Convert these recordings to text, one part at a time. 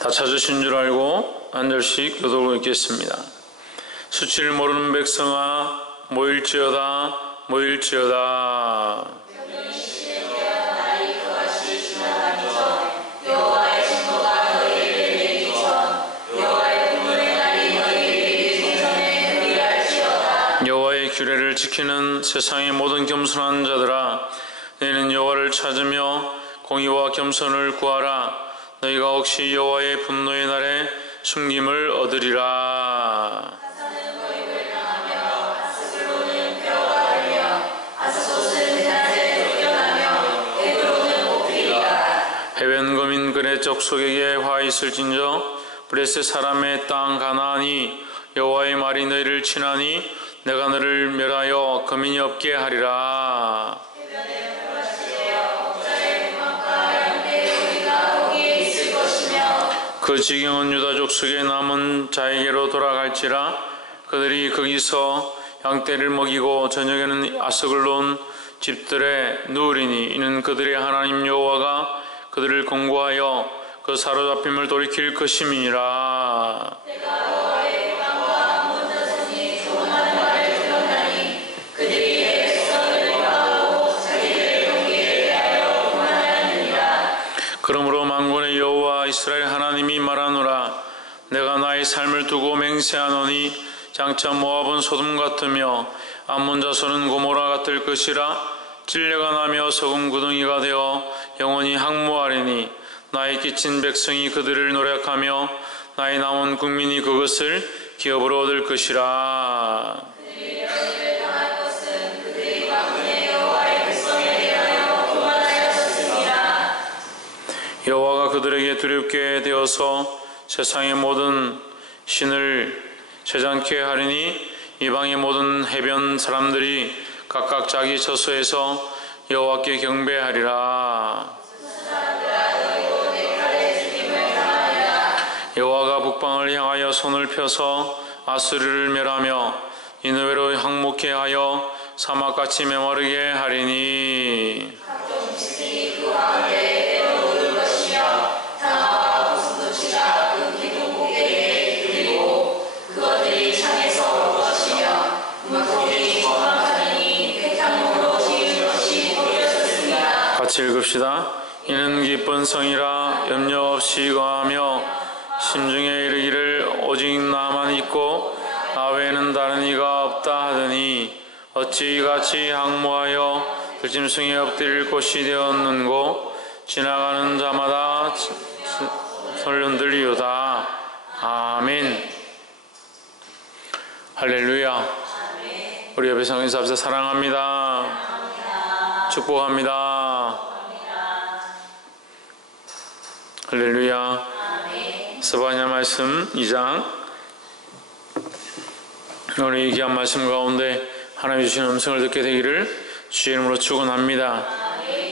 다 찾으신 줄 알고 한 절씩 교독을 읽겠습니다. 수치를 모르는 백성아 모일지어다 모일지어다. 여호와의 규례를 지키는 세상의 모든 겸손한 자들아, 너희는 여호와를 찾으며 공의와 겸손을 구하라. 너희가 혹시 여호와의 분노의 날에 숨김을 얻으리라. 해변 거민 그의 족속에게 화 있을진저 브레스 사람의 땅 가나안이 여호와의 말이 너희를 친하니 내가 너를 멸하여 거민이 없게 하리라. 그 지경은 유다 족속의 남은 자에게로 돌아갈지라. 그들이 거기서 양떼를 먹이고 저녁에는 아석을 놓은 집들에 누우리니 이는 그들의 하나님 여호와가 그들을 공고하여 그 사로잡힘을 돌이킬 것임이니라. 그러므로 만군의 여호와 이스라엘 하나님이 말하노라. 내가 나의 삶을 두고 맹세하노니 장차 모압은 소돔 같으며 암몬 자손은 고모라 같을 것이라. 찔레가 나며 소금 구덩이가 되어 영원히 항모하리니 나의 끼친 백성이 그들을 노력하며 나의 남은 국민이 그것을 기업으로 얻을 것이라. 여호와가 그들에게 두렵게 되어서 세상의 모든 신을 세잔케 하리니 이방의 모든 해변 사람들이 각각 자기 처소에서 여호와께 경배하리라. 여호와가 북방을 향하여 손을 펴서 아수르를 멸하며 니느웨로 항목케 하여 사막같이 메마르게 하리니 같이 읽읍시다. 이는 기쁜 성이라 염려 없이 거하며 심중에 이르기를 오직 나만 있고 나 외에는 다른 이가 없다 하더니 어찌 이같이 항모하여 들짐승에 엎드릴 곳이 되었는고 지나가는 자마다 손을 흔들리오다. 아멘. 할렐루야. 우리 옆에 성인사 앞에서 사랑합니다. 축복합니다. 할렐루야. 스바냐 말씀 2장. 오늘 이 귀한 말씀 가운데 하나님 주신 음성을 듣게 되기를 주의 이름으로 축원합니다.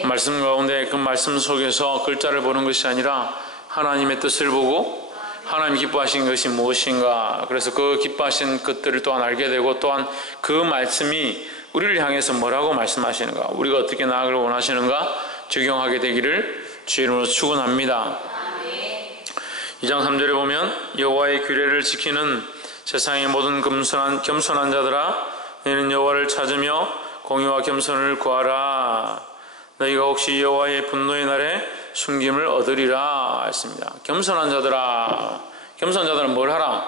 말씀 가운데 그 말씀 속에서 글자를 보는 것이 아니라 하나님의 뜻을 보고 하나님 기뻐하신 것이 무엇인가, 그래서 그 기뻐하신 것들을 또한 알게 되고 또한 그 말씀이 우리를 향해서 뭐라고 말씀하시는가, 우리가 어떻게 나아가길 원하시는가 적용하게 되기를 주의 이름으로 축원합니다. 2장 3절에 보면 여호와의 규례를 지키는 세상의 모든 겸손한 자들아, 너희는 여호와를 찾으며 공의와 겸손을 구하라. 너희가 혹시 여호와의 분노의 날에 숨김을 얻으리라 했습니다. 겸손한 자들아, 겸손한 자들은 뭘 하라?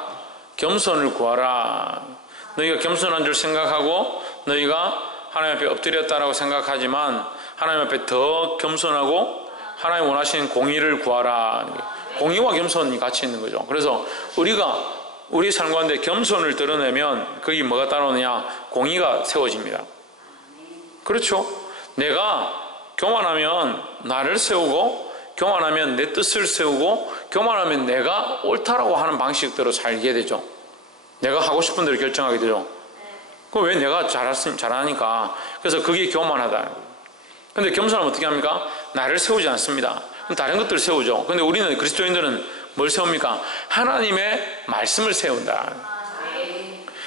겸손을 구하라. 너희가 겸손한 줄 생각하고 너희가 하나님 앞에 엎드렸다라고 생각하지만 하나님 앞에 더 겸손하고 하나님 원하시는 공의를 구하라. 공의와 겸손이 같이 있는 거죠. 그래서 우리가 우리 삶 가운데 겸손을 드러내면 거기 뭐가 따라오느냐? 공의가 세워집니다. 그렇죠? 내가 교만하면 나를 세우고, 교만하면 내 뜻을 세우고, 교만하면 내가 옳다라고 하는 방식대로 살게 되죠. 내가 하고 싶은 대로 결정하게 되죠. 그럼 왜 내가 잘하니까. 그래서 그게 교만하다. 근데 겸손하면 어떻게 합니까? 나를 세우지 않습니다. 다른 것들을 세우죠. 근데 우리는 그리스도인들은 뭘 세웁니까? 하나님의 말씀을 세운다.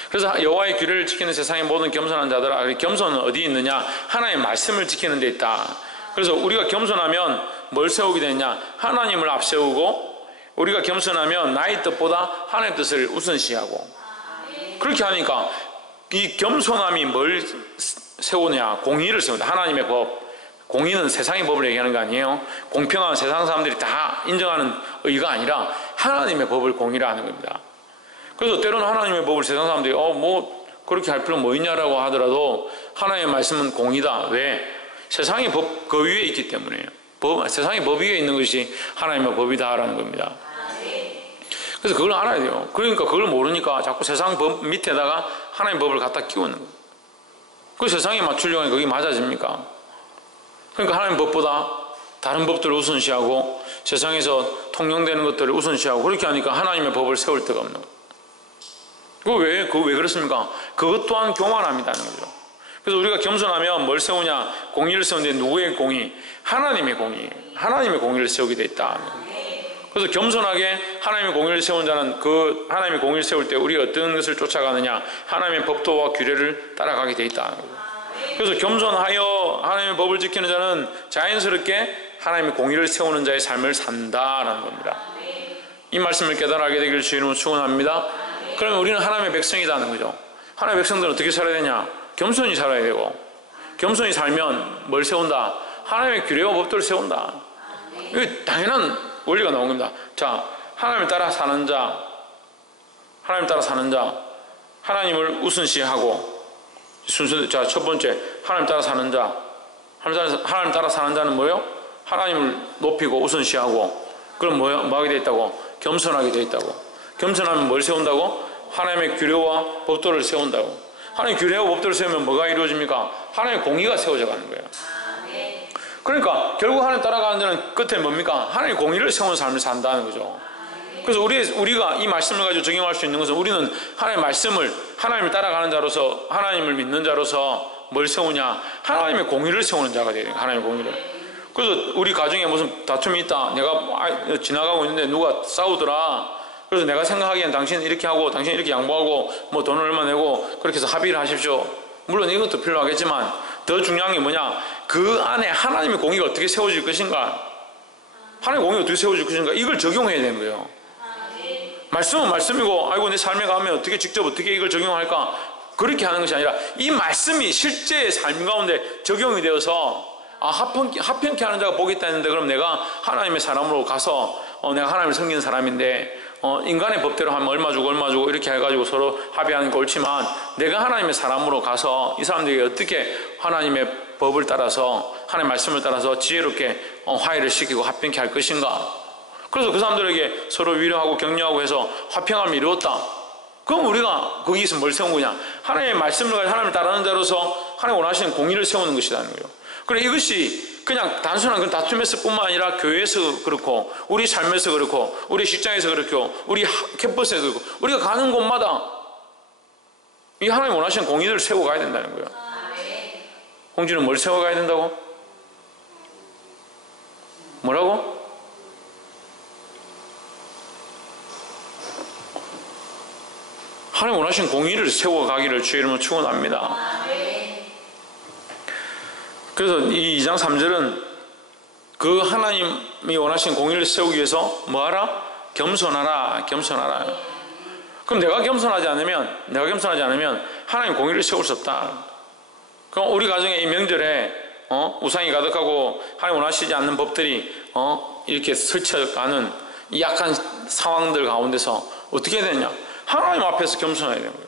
그래서 여호와의 규례를 지키는 세상의 모든 겸손한 자들아, 겸손은 어디 있느냐? 하나님의 말씀을 지키는 데 있다. 그래서 우리가 겸손하면 뭘 세우게 되느냐? 하나님을 앞세우고 우리가 겸손하면 나의 뜻보다 하나님의 뜻을 우선시하고, 그렇게 하니까 이 겸손함이 뭘 세우냐? 공의를 세운다. 하나님의 법. 공의는 세상의 법을 얘기하는 거 아니에요. 공평한 세상 사람들이 다 인정하는 의가 아니라 하나님의 법을 공의라 하는 겁니다. 그래서 때로는 하나님의 법을 세상 사람들이 뭐 그렇게 할 필요 뭐 있냐라고 하더라도 하나님의 말씀은 공의다. 왜? 세상의 법 그 위에 있기 때문에요. 세상의 법 위에 있는 것이 하나님의 법이다라는 겁니다. 그래서 그걸 알아야 돼요. 그러니까 그걸 모르니까 자꾸 세상 법 밑에다가 하나님의 법을 갖다 끼우는 거예요. 그 세상에 맞추려고 하니까 그게 맞아집니까? 그러니까 하나님 법보다 다른 법들을 우선시하고 세상에서 통용되는 것들을 우선시하고, 그렇게 하니까 하나님의 법을 세울 데가 없는 거예요. 그거 왜 그렇습니까? 그것 또한 교만합니다는 거죠. 그래서 우리가 겸손하면 뭘 세우냐? 공의를 세우는데 누구의 공의? 하나님의 공의. 하나님의 공의를 세우게 돼 있다. 그래서 겸손하게 하나님의 공의를 세운 자는 그 하나님의 공의를 세울 때 우리가 어떤 것을 쫓아가느냐? 하나님의 법도와 규례를 따라가게 돼 있다는 거죠. 그래서 겸손하여 하나님의 법을 지키는 자는 자연스럽게 하나님의 공의를 세우는 자의 삶을 산다라는 겁니다. 이 말씀을 깨달아 알게 되기를 주의 이름으로 축원합니다. 그러면 우리는 하나님의 백성이라는 거죠. 하나님의 백성들은 어떻게 살아야 되냐? 겸손히 살아야 되고, 겸손히 살면 뭘 세운다? 하나님의 규례와 법도를 세운다. 이게 당연한 원리가 나온 겁니다. 자, 하나님을 따라 사는 자, 하나님을 우선시하고, 자, 첫 번째, 하나님 따라 사는 자. 하나님 따라 사는 자는 뭐예요? 하나님을 높이고 우선시하고, 그럼 뭐 하게 돼 있다고? 겸손하게 돼 있다고. 겸손하면 뭘 세운다고? 하나님의 규례와 법도를 세운다고. 하나님의 규례와 법도를 세우면 뭐가 이루어집니까? 하나님의 공의가 세워져 가는 거예요. 그러니까 결국 하나님 따라가는 자는 끝에 뭡니까? 하나님의 공의를 세우는 삶을 산다는 거죠. 그래서 우리가 이 말씀을 가지고 적용할 수 있는 것은, 우리는 하나님의 말씀을, 하나님을 따라가는 자로서, 하나님을 믿는 자로서 뭘 세우냐? 하나님의 공의를 세우는 자가 돼야 돼요. 하나님의 공의를. 그래서 우리 가정에 무슨 다툼이 있다. 내가 지나가고 있는데 누가 싸우더라. 그래서 내가 생각하기엔 당신은 이렇게 하고 당신은 이렇게 양보하고 뭐 돈을 얼마 내고 그렇게 해서 합의를 하십시오. 물론 이것도 필요하겠지만 더 중요한 게 뭐냐? 그 안에 하나님의 공의가 어떻게 세워질 것인가? 하나님의 공의가 어떻게 세워질 것인가? 이걸 적용해야 되는 거예요. 말씀은 말씀이고, 아이고 내 삶에 가면 어떻게 직접 어떻게 이걸 적용할까? 그렇게 하는 것이 아니라 이 말씀이 실제의 삶 가운데 적용이 되어서, 합평케 하는 자가 복이 있다 했는데, 그럼 내가 하나님의 사람으로 가서 내가 하나님을 섬기는 사람인데 인간의 법대로 하면 얼마 주고 이렇게 해가지고 서로 합의하는 게 옳지만, 내가 하나님의 사람으로 가서 이 사람들이 어떻게 하나님의 법을 따라서, 하나님의 말씀을 따라서 지혜롭게 화해를 시키고 합평케 할 것인가? 그래서 그 사람들에게 서로 위로하고 격려하고 해서 화평함을 이루었다. 그럼 우리가 거기서 뭘 세운 거냐? 하나님의 말씀을 가지고 하나님을 따르는 자로서 하나님 원하시는 공의를 세우는 것이라는 거예요. 그래, 이것이 그냥 단순한 그 다툼에서 뿐만 아니라 교회에서 그렇고, 우리 삶에서 그렇고, 우리 직장에서 그렇고, 우리 캠퍼스에서 그렇고, 우리가 가는 곳마다 이 하나님 원하시는 공의를 세워가야 된다는 거예요. 공주는 뭘 세워가야 된다고? 뭐라고? 하나님 원하신 공의를 세워가기를 주의 이름으로 축원합니다. 그래서 이 2장 3절은 그 하나님이 원하신 공의를 세우기 위해서 뭐하라? 겸손하라. 그럼 내가 겸손하지 않으면 하나님 공의를 세울 수 없다. 그럼 우리 가정에 이 명절에 우상이 가득하고 하나님 원하시지 않는 법들이 이렇게 스쳐가는 이 약한 상황들 가운데서 어떻게 해야 되냐? 하나님 앞에서 겸손해야 되는 거예요.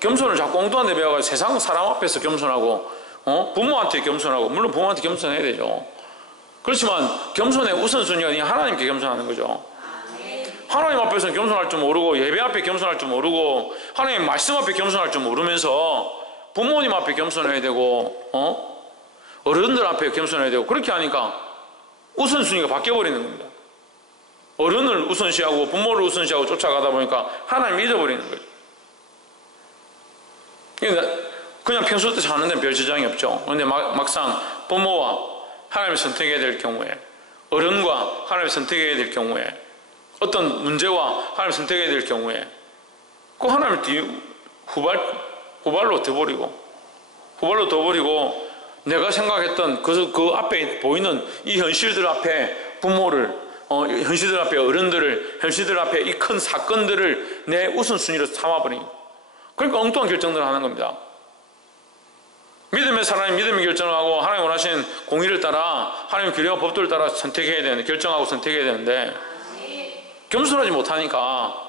겸손을 자꾸 엉뚱한 데 배워가지고 세상 사람 앞에서 겸손하고 부모한테 겸손하고, 물론 부모한테 겸손해야 되죠. 그렇지만 겸손의 우선순위가 그냥 하나님께 겸손하는 거죠. 하나님 앞에서는 겸손할 줄 모르고, 예배 앞에 겸손할 줄 모르고, 하나님 말씀 앞에 겸손할 줄 모르면서 부모님 앞에 겸손해야 되고 어른들 앞에 겸손해야 되고, 그렇게 하니까 우선순위가 바뀌어버리는 겁니다. 어른을 우선시하고 부모를 우선시하고 쫓아가다 보니까 하나님 잊어버리는 거죠. 그러니까 그냥 평소 때 사는 데는 별 지장이 없죠. 그런데 막상 부모와 하나님을 선택해야 될 경우에, 어른과 하나님을 선택해야 될 경우에, 어떤 문제와 하나님을 선택해야 될 경우에, 그 하나님을 후발로 둬버리고 내가 생각했던 그 앞에 보이는 이 현실들 앞에 부모를 현실들 앞에 어른들을, 현실들 앞에 이 큰 사건들을 내 우선순위로 삼아버린, 그러니까 엉뚱한 결정들을 하는 겁니다. 믿음의 사람이 믿음의 결정을 하고 하나님 원하시는 공의를 따라 하나님의 규례와 법도를 따라 선택해야 되는데, 결정하고 선택해야 되는데 겸손하지 못하니까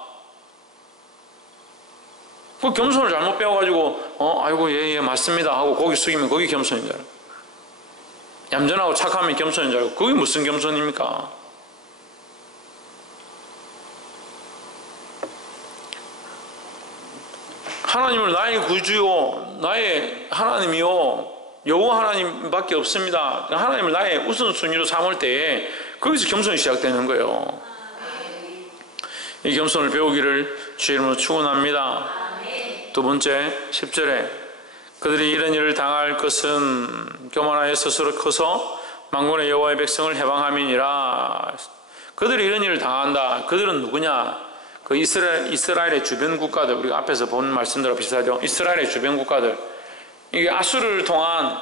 그 겸손을 잘못 배워가지고 아이고 예 맞습니다 하고 고개 숙이면 거기 겸손인 줄 알고, 얌전하고 착하면 겸손인 줄 알고, 그게 무슨 겸손입니까? 하나님을 나의 구주요 나의 하나님이요 여호와 하나님밖에 없습니다. 하나님을 나의 우선순위로 삼을 때에 거기서 겸손이 시작되는 거예요. 이 겸손을 배우기를 주의 이름으로 축원합니다. 두 번째 10절에 그들이 이런 일을 당할 것은 교만하여 스스로 커서 만군의 여호와의 백성을 해방함이니라. 그들이 이런 일을 당한다. 그들은 누구냐? 그 이스라엘의 주변 국가들, 우리가 앞에서 본 말씀들과 비슷하죠. 이스라엘의 주변 국가들, 이게 아수르를 통한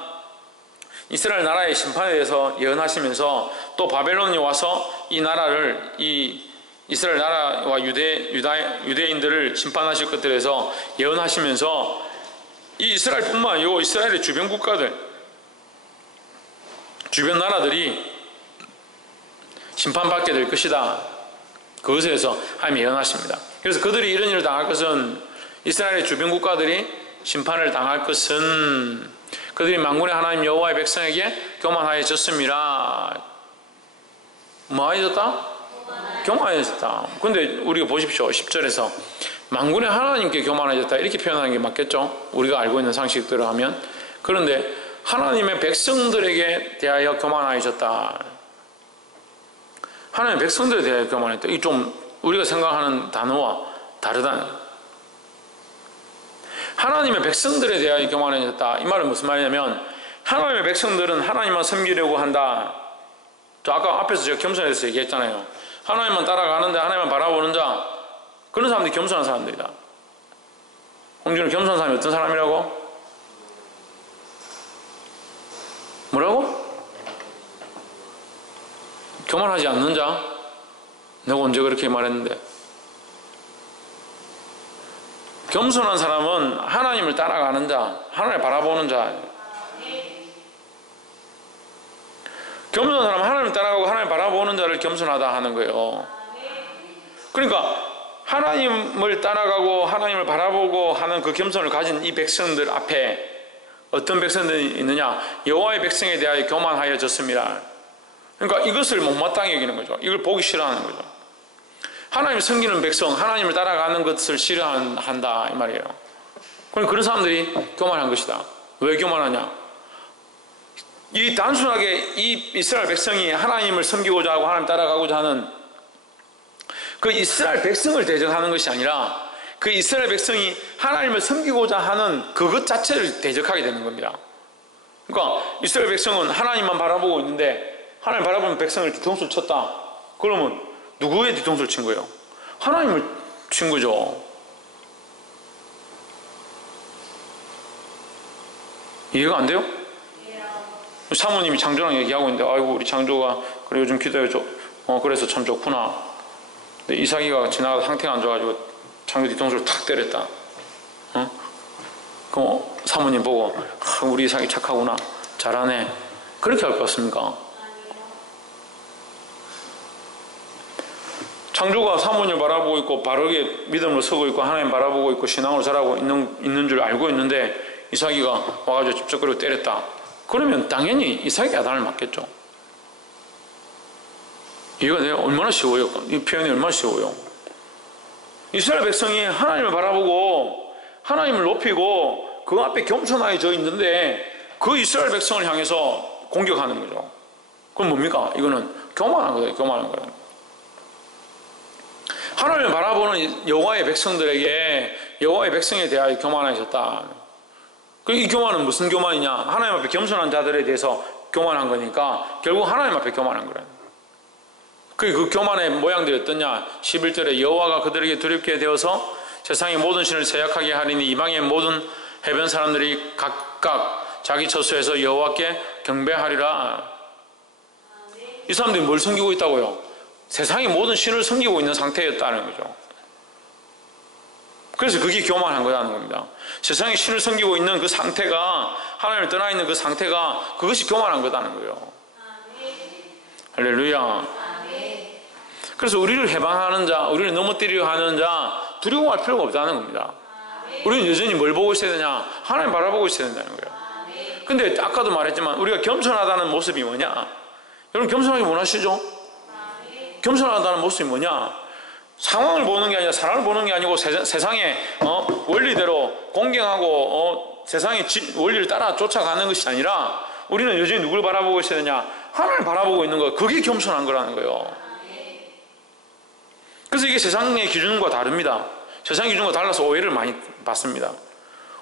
이스라엘 나라의 심판에 대해서 예언하시면서 또 바벨론이 와서 이 나라를, 이 이스라엘 나라와 유대인들을 심판하실 것들에 대해서 예언하시면서 이 이스라엘뿐만 아니고 이스라엘의 주변 국가들, 주변 나라들이 심판받게 될 것이다. 그것에 대해서 하나님이 예언하십니다. 그래서 그들이 이런 일을 당할 것은, 이스라엘의 주변 국가들이 심판을 당할 것은 그들이 만군의 하나님 여호와의 백성에게 교만하여졌습니다. 뭐하여졌다? 교만해졌다. 근데 우리가 보십시오. 10절에서 만군의 하나님께 교만해졌다 이렇게 표현하는 게 맞겠죠? 우리가 알고 있는 상식대로 하면. 그런데 하나님의 백성들에게 대하여 교만해졌다. 하나님의 백성들에 대하여 교만했다. 이게 좀 우리가 생각하는 단어와 다르다는. 하나님의 백성들에 대하여 교만해졌다. 이 말은 무슨 말이냐면, 하나님의 백성들은 하나님만 섬기려고 한다. 저 아까 앞에서 제가 겸손에 대해서 얘기했잖아요. 하나님만 따라가는데 하나님만 바라보는 자, 그런 사람들이 겸손한 사람들이다. 홍준은 겸손한 사람이 어떤 사람이라고? 뭐라고? 교만하지 않는 자? 내가 언제 그렇게 말했는데? 겸손한 사람은 하나님을 따라가는 자, 하나님을 바라보는 자. 겸손한 사람은 하나님을 따라가고 하나님을 바라보는 자를 겸손하다 하는 거예요. 그러니까 하나님을 따라가고 하나님을 바라보고 하는 그 겸손을 가진 이 백성들 앞에 어떤 백성들이 있느냐? 여호와의 백성에 대하여 교만하여졌습니다. 그러니까 이것을 못마땅히 여기는 거죠. 이걸 보기 싫어하는 거죠. 하나님을 섬기는 백성, 하나님을 따라가는 것을 싫어한다 이 말이에요. 그럼 그런 사람들이 교만한 것이다. 왜 교만하냐? 이 단순하게 이 이스라엘 백성이 하나님을 섬기고자 하고 하나님 따라가고자 하는 그 이스라엘 백성을 대적하는 것이 아니라, 그 이스라엘 백성이 하나님을 섬기고자 하는 그것 자체를 대적하게 되는 겁니다. 그러니까 이스라엘 백성은 하나님만 바라보고 있는데, 하나님 바라보는 백성을 뒤통수를 쳤다. 그러면 누구의 뒤통수를 친 거예요? 하나님을 친 거죠. 이해가 안 돼요? 사모님이 장조랑 얘기하고 있는데, 아이고 우리 장조가 그래 요즘 기도해줘. 그래서 참 좋구나. 근데 이삭이가 지나가다 상태가 안 좋아가지고 장조 뒤통수를 탁 때렸다. 그럼 사모님 보고 우리 이삭이 착하구나, 잘하네, 그렇게 할 것 같습니까? 창조가 사모님을 바라보고 있고 바르게 믿음으로 서고 있고 하나님 바라보고 있고 신앙으로 자라고 있는 줄 알고 있는데, 이삭이가 와가지고 찝쩍거리고 때렸다. 그러면 당연히 이삭이 아담을 맞겠죠. 이해가 돼요? 얼마나 쉬워요? 이 표현이 얼마나 쉬워요? 이스라엘 백성이 하나님을 바라보고 하나님을 높이고 그 앞에 겸손하게 있는데, 그 이스라엘 백성을 향해서 공격하는 거죠. 그럼 뭡니까? 이거는 교만한 거예요. 교만한 거예요. 하나님을 바라보는 여호와의 백성들에게, 여호와의 백성에 대하여 교만하셨다. 이 교만은 무슨 교만이냐? 하나님 앞에 겸손한 자들에 대해서 교만한 거니까 결국 하나님 앞에 교만한 거예요. 그 교만의 모양들이 어떠냐? 11절에 여호와가 그들에게 두렵게 되어서 세상의 모든 신을 세약하게 하리니 이방의 모든 해변 사람들이 각각 자기 처소에서 여호와께 경배하리라. 이 사람들이 뭘 섬기고 있다고요? 세상의 모든 신을 섬기고 있는 상태였다는 거죠. 그래서 그게 교만한 거라는 겁니다. 세상의 신을 섬기고 있는 그 상태가, 하나님을 떠나 있는 그 상태가, 그것이 교만한 거라는 거예요. 할렐루야. 그래서 우리를 해방하는 자, 우리를 넘어뜨리려 하는 자, 두려워할 필요가 없다는 겁니다. 우리는 여전히 뭘 보고 있어야 되냐? 하나님 바라보고 있어야 된다는 거예요. 근데 아까도 말했지만 우리가 겸손하다는 모습이 뭐냐? 여러분 겸손하게 원하시죠? 겸손하다는 모습이 뭐냐? 상황을 보는 게 아니라 사람을 보는 게 아니고 세상의 원리대로 공경하고 세상의 원리를 따라 쫓아가는 것이 아니라 우리는 여전히 누굴 바라보고 있어야 되냐? 하나님을 바라보고 있는 거. 그게 겸손한 거라는 거예요. 그래서 이게 세상의 기준과 다릅니다. 세상의 기준과 달라서 오해를 많이 받습니다.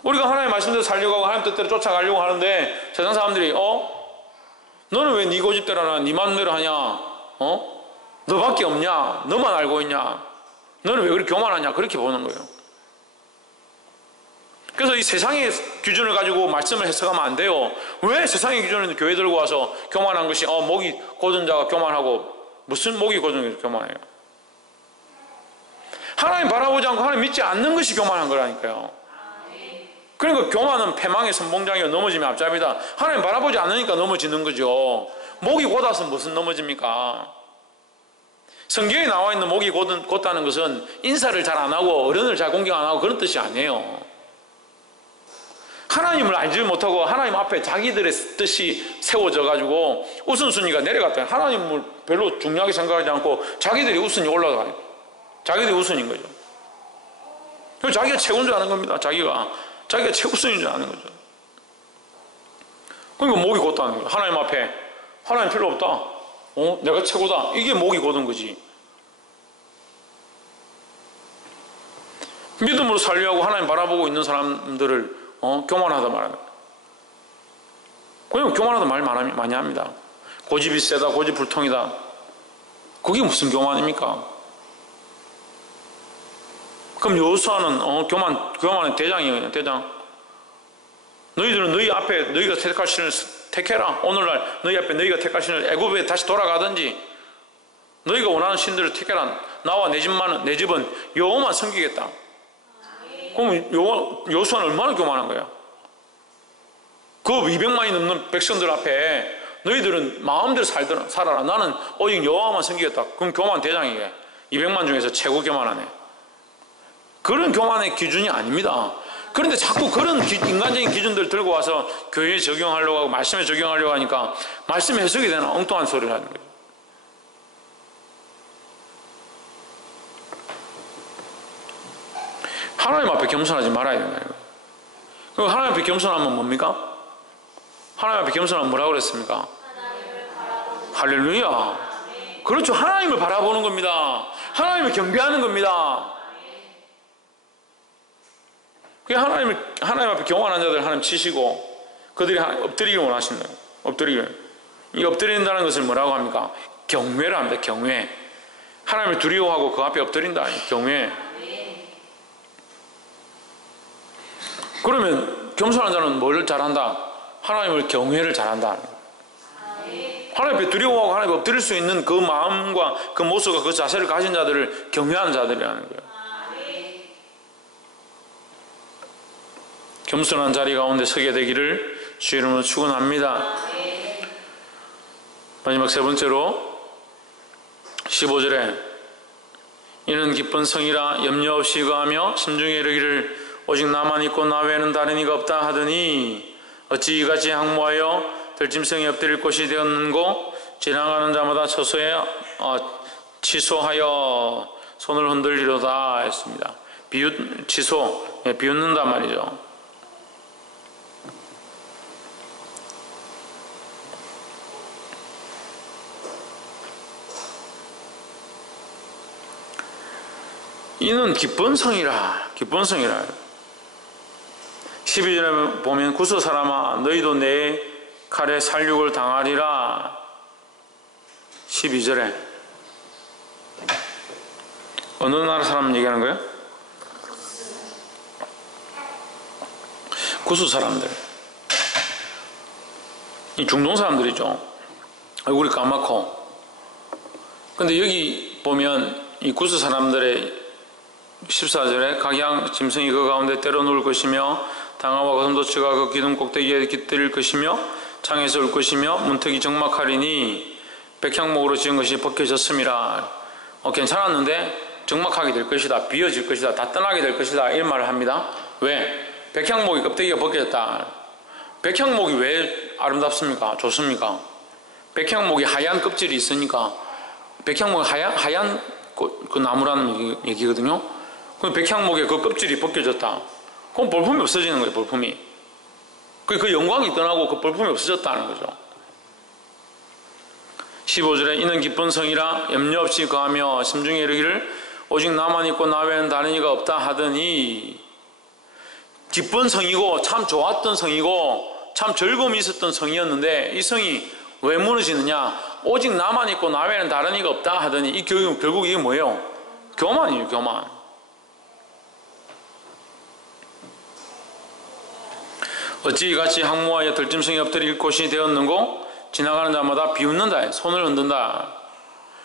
우리가 하나님의 말씀대로 살려고 하고 하나님 뜻대로 쫓아가려고 하는데 세상 사람들이 너는 왜 네 고집대로 하냐? 네 마음대로 하냐? 너밖에 없냐? 너만 알고 있냐? 너는 왜 그렇게 교만하냐? 그렇게 보는 거예요. 그래서 이 세상의 기준을 가지고 말씀을 해석하면 안 돼요. 왜 세상의 기준을 교회 들고 와서 교만한 것이 목이 곧은 자가 교만하고, 무슨 목이 곧은 자가 교만해요? 하나님 바라보지 않고 하나님 믿지 않는 것이 교만한 거라니까요. 그러니까 교만은 패망의 선봉장이요 넘어지면 앞잡이다. 하나님 바라보지 않으니까 넘어지는 거죠. 목이 곧아서 무슨 넘어집니까? 성경에 나와 있는 목이 곧다는 것은 인사를 잘 안 하고 어른을 잘 공경 안 하고 그런 뜻이 아니에요. 하나님을 알지 못하고 하나님 앞에 자기들의 뜻이 세워져 가지고 우선순위가 내려갔다. 하나님을 별로 중요하게 생각하지 않고 자기들이 우선이 올라가요. 자기들이 우선인 거죠. 그래서 자기가 최고인 줄 아는 겁니다. 자기가 최우선인 줄 아는 거죠. 그러니까 목이 곧다는 거예요. 하나님 앞에 하나님 필요 없다. 내가 최고다. 이게 목이 곧은 거지. 믿음으로 살려고 하나님 바라보고 있는 사람들을 교만하다 말합니다. 그냥 교만하다 말 많이 합니다. 고집이 세다, 고집불통이다. 그게 무슨 교만입니까? 그럼 여호수아는 교만의 대장이에요. 대장. 너희들은 너희 앞에 너희가 택할 신을 택해라. 오늘날 너희 앞에 너희가 택할 신을 애굽에 다시 돌아가든지 너희가 원하는 신들을 택해라. 나와 내 집은 여호와만 섬기겠다. 그럼 여호수아는 얼마나 교만한 거야? 그 200만이 넘는 백성들 앞에 너희들은 마음대로 살아라. 나는 오직 여호와만 섬기겠다. 그럼 교만 대장이게 200만 중에서 최고 교만하네. 그런 교만의 기준이 아닙니다. 그런데 자꾸 그런 인간적인 기준들을 들고 와서 교회에 적용하려고 하고 말씀에 적용하려고 하니까 말씀이 해석이 되는 엉뚱한 소리를 하는 거예요. 하나님 앞에 겸손하지 말아야 된다. 그럼 하나님 앞에 겸손하면 뭡니까? 하나님 앞에 겸손하면 뭐라고 그랬습니까? 할렐루야. 그렇죠. 하나님을 바라보는 겁니다. 하나님을 경배하는 겁니다. 하나님 앞에 교만한 자들 하나님 치시고 그들이 엎드리기 원하신다. 이 엎드린다는 것을 뭐라고 합니까? 경외를 합니다. 경외. 하나님을 두려워하고 그 앞에 엎드린다. 경외. 그러면 겸손한 자는 뭘 잘한다? 하나님을 경외를 잘한다. 하나님 앞에 두려워하고 하나님 앞에 엎드릴 수 있는 그 마음과 그 모습과 그 자세를 가진 자들을 경외하는 자들이라는 거예요. 겸손한 자리 가운데 서게 되기를 주의 이름으로 축원합니다. 마지막 세 번째로 15절에 이는 기쁜 성이라 염려 없이 거하며 심중에 이르기를 오직 나만 있고 나 외에는 다른 이가 없다 하더니 어찌 이같이 항모하여 들짐승이 엎드릴 곳이 되었는고 지나가는 자마다 취소하여 손을 흔들리로다 했습니다. 비웃는단 말이죠. 이는 기쁜 성이라. 12절에 보면 구스 사람아 너희도 내 칼에 살육을 당하리라. 12절에 어느 나라 사람 얘기하는 거예요? 구스 사람들. 이 중동 사람들이죠. 얼굴이 까맣고 근데 여기 보면 이 구스 사람들의 14절에 각양 짐승이 그 가운데 때려 누울 것이며 당화와 거슴도치가 그 기둥 꼭대기에 깃들 것이며 창에서 울 것이며 문턱이 적막하리니 백향목으로 지은 것이 벗겨졌음이라. 괜찮았는데 적막하게 될 것이다, 비어질 것이다, 다 떠나게 될 것이다, 이런 말을 합니다. 왜? 백향목이 껍데기가 벗겨졌다. 백향목이 왜 아름답습니까? 좋습니까? 백향목이 하얀 껍질이 있으니까. 백향목이 하얀 그 나무라는 얘기거든요. 그럼 백향목의 그 껍질이 벗겨졌다. 그럼 볼품이 없어지는 거예요, 볼품이. 그 영광이 떠나고 그 볼품이 없어졌다는 거죠. 15절에 이는 기쁜 성이라 염려 없이 거하며 심중에 이르기를 오직 나만 있고 나 외에는 다른 이가 없다 하더니, 기쁜 성이고 참 좋았던 성이고 참 즐거움이 있었던 성이었는데 이 성이 왜 무너지느냐? 오직 나만 있고 나 외에는 다른 이가 없다 하더니, 이 결국 이게 뭐예요? 교만이에요, 교만. 어찌 이같이 항모하여 들짐승이 엎드릴 곳이 되었는고 지나가는 자마다 비웃는다, 손을 흔든다.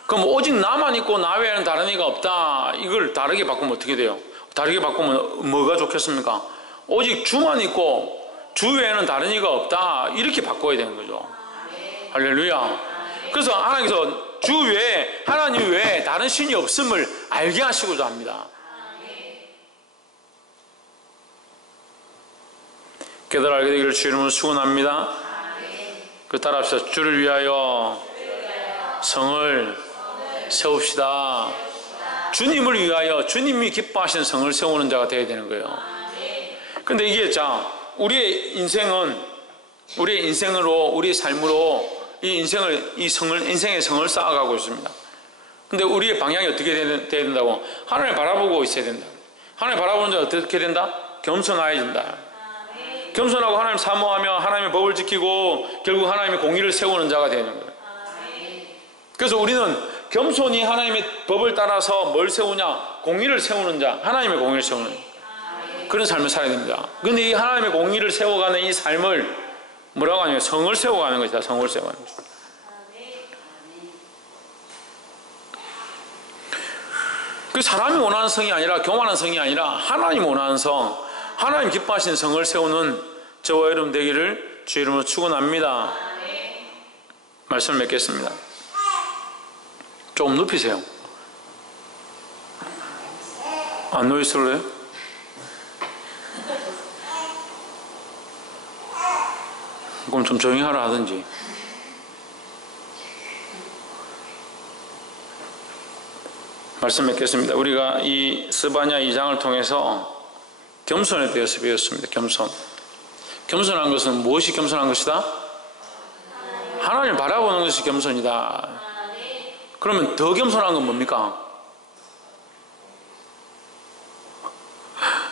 그럼 오직 나만 있고 나 외에는 다른 이가 없다, 이걸 다르게 바꾸면 어떻게 돼요? 다르게 바꾸면 뭐가 좋겠습니까? 오직 주만 있고 주 외에는 다른 이가 없다, 이렇게 바꿔야 되는 거죠. 할렐루야. 그래서 하나님께서 주 외에, 하나님 외에 다른 신이 없음을 알게 하시고자 합니다. 깨달아 알게 되기를 주 이름으로 축원합니다. 그 따라합시다. 주를 위하여 성을 세웁시다. 주님을 위하여 주님이 기뻐하시는 성을 세우는 자가 되어야 되는 거예요. 근데 이게 우리의 인생으로, 우리의 삶으로 인생의 성을 쌓아가고 있습니다. 근데 우리의 방향이 어떻게 되어야 된다고? 하나님을 바라보고 있어야 된다. 하나님을 바라보는 자가 어떻게 된다? 겸손해야 된다. 겸손하고 하나님 사모하며 하나님의 법을 지키고 결국 하나님의 공의를 세우는 자가 되는 거예요. 그래서 우리는 겸손히 하나님의 법을 따라서 뭘 세우냐? 공의를 세우는 자, 하나님의 공의를 세우는 그런 삶을 살아야 됩니다. 그런데 이 하나님의 공의를 세워가는 이 삶을 뭐라고 하냐면 성을 세워가는 것이다. 성을 세워가는 것이다. 그 사람이 원하는 성이 아니라, 교만한 성이 아니라 하나님 원하는 성, 하나님 기뻐하시는 성을 세우는 저와 여러분 되기를 주 이름으로 축원합니다. 말씀을 맺겠습니다. 조금 눕히세요. 안 누워있을래요? 그럼 좀 조용히 하라 하든지. 말씀 맺겠습니다. 우리가 이 스바냐 2장을 통해서 겸손에 대해서 배웠습니다. 겸손한 것은 무엇이 겸손한 것이다? 하나님을 바라보는 것이 겸손이다. 그러면 더 겸손한 건 뭡니까?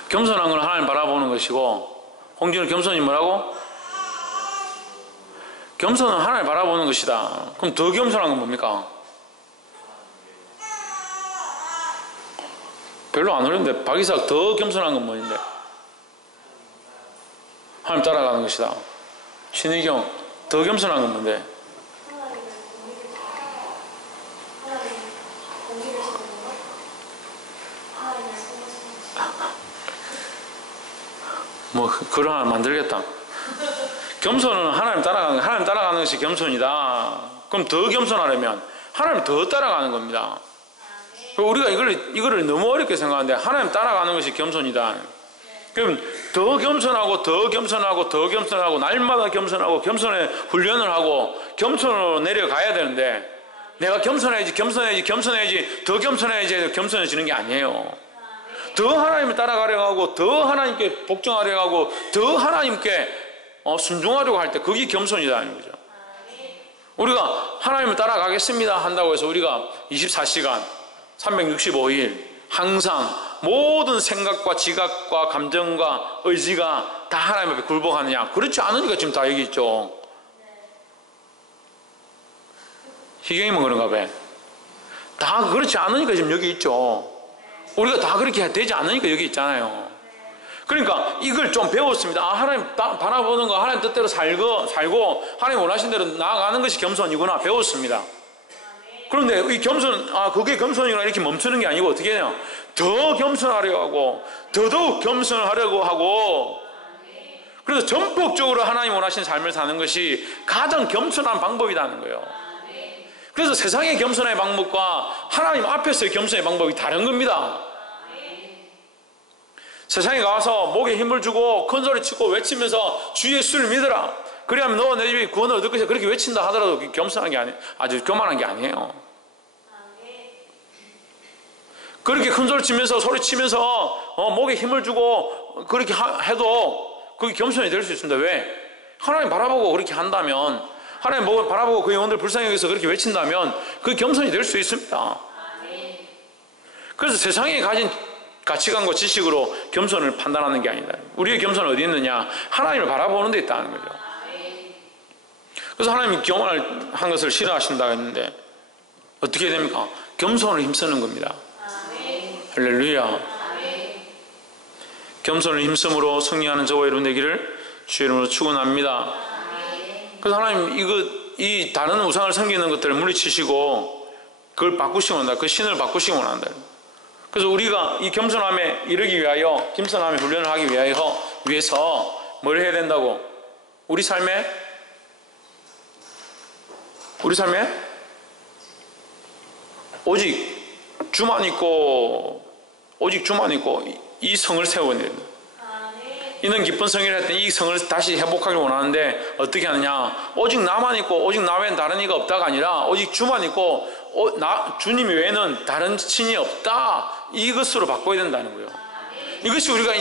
겸손한 건 하나님 바라보는 것이고, 홍준호 겸손이 뭐라고? 겸손은 하나님 바라보는 것이다. 그럼 더 겸손한 건 뭡니까? 별로 안 어려운데, 박이삭 더 겸손한 건 뭐인데? 하나님 따라가는 것이다. 신의경 더 겸손한 건 뭔데? 뭐 그걸 하나 만들겠다. 겸손은 하나님 따라가는 것이 겸손이다. 그럼 더 겸손하려면 하나님 더 따라가는 겁니다. 우리가 이거를 너무 어렵게 생각하는데, 하나님 따라가는 것이 겸손이다. 그럼 더 겸손하고 더 겸손하고 더 겸손하고 날마다 겸손하고 겸손의 훈련을 하고 겸손으로 내려가야 되는데, 내가 겸손해야지 더 겸손해야지 겸손해지는 게 아니에요. 더 하나님을 따라가려고 하고 더 하나님께 복종하려고 하고 더 하나님께 순종하려고 할 때 그게 겸손이라는 거죠. 우리가 하나님을 따라가겠습니다 한다고 해서 우리가 24시간 365일 항상 모든 생각과 지각과 감정과 의지가 다 하나님 앞에 굴복하느냐? 그렇지 않으니까 지금 다 여기 있죠. 희경이만 그런가 봐. 다 그렇지 않으니까 지금 여기 있죠. 우리가 다 그렇게 되지 않으니까 여기 있잖아요. 그러니까 이걸 좀 배웠습니다. 하나님 바라보는 거, 하나님 뜻대로 살고 하나님 원하신 대로 나아가는 것이 겸손이구나 배웠습니다. 그런데 이 겸손, 그게 겸손이라 이렇게 멈추는 게 아니고 어떻게 해야 되냐? 더 겸손하려고 하고, 더더욱 겸손하려고 하고, 그래서 전폭적으로 하나님 원하신 삶을 사는 것이 가장 겸손한 방법이라는 거예요. 그래서 세상의 겸손의 방법과 하나님 앞에서의 겸손의 방법이 다른 겁니다. 세상에 가서 목에 힘을 주고 큰 소리 치고 외치면서 주 예수를 믿어라. 그래야면 너와 내 집이 구원을 얻을 것이다. 그렇게 외친다 하더라도 겸손한 게 아니에요. 아주 교만한 게 아니에요. 그렇게 큰 소리 치면서 목에 힘을 주고 그렇게 해도 그게 겸손이 될 수 있습니다. 왜? 하나님 바라보고 그렇게 한다면, 하나님 바라보고 그 영혼들 불쌍히 여기서 그렇게 외친다면 그 겸손이 될 수 있습니다. 그래서 세상에 가진 가치관과 지식으로 겸손을 판단하는 게 아니다. 우리의 겸손은 어디 있느냐? 하나님을 바라보는 데 있다는 거죠. 그래서 하나님이 교만을 한 것을 싫어하신다고 했는데 어떻게 됩니까? 겸손을 힘쓰는 겁니다. 할렐루야. 겸손을 힘쓰므로 승리하는 저와 여러분 되기를 주의 이름으로 축원합니다. 그래서 하나님 이 다른 우상을 섬기는 것들을 물리치시고 그걸 바꾸시기 원한다. 그 신을 바꾸시기 원한다. 그래서 우리가 이 겸손함에 이르기 위하여, 겸손함의 훈련을 하기 위해서 뭘 해야 된다고? 우리 삶에 오직 주만 있고 이 성을 세워야 됩니다. 이는 기쁜 성이라 했더니 이 성을 다시 회복하길 원하는데 어떻게 하느냐? 오직 나만 있고 오직 나 외엔 다른 이가 없다가 아니라 오직 주만 있고 주님 외에는 다른 신이 없다. 이것으로 바꿔야 된다는 거예요. 이것이 우리가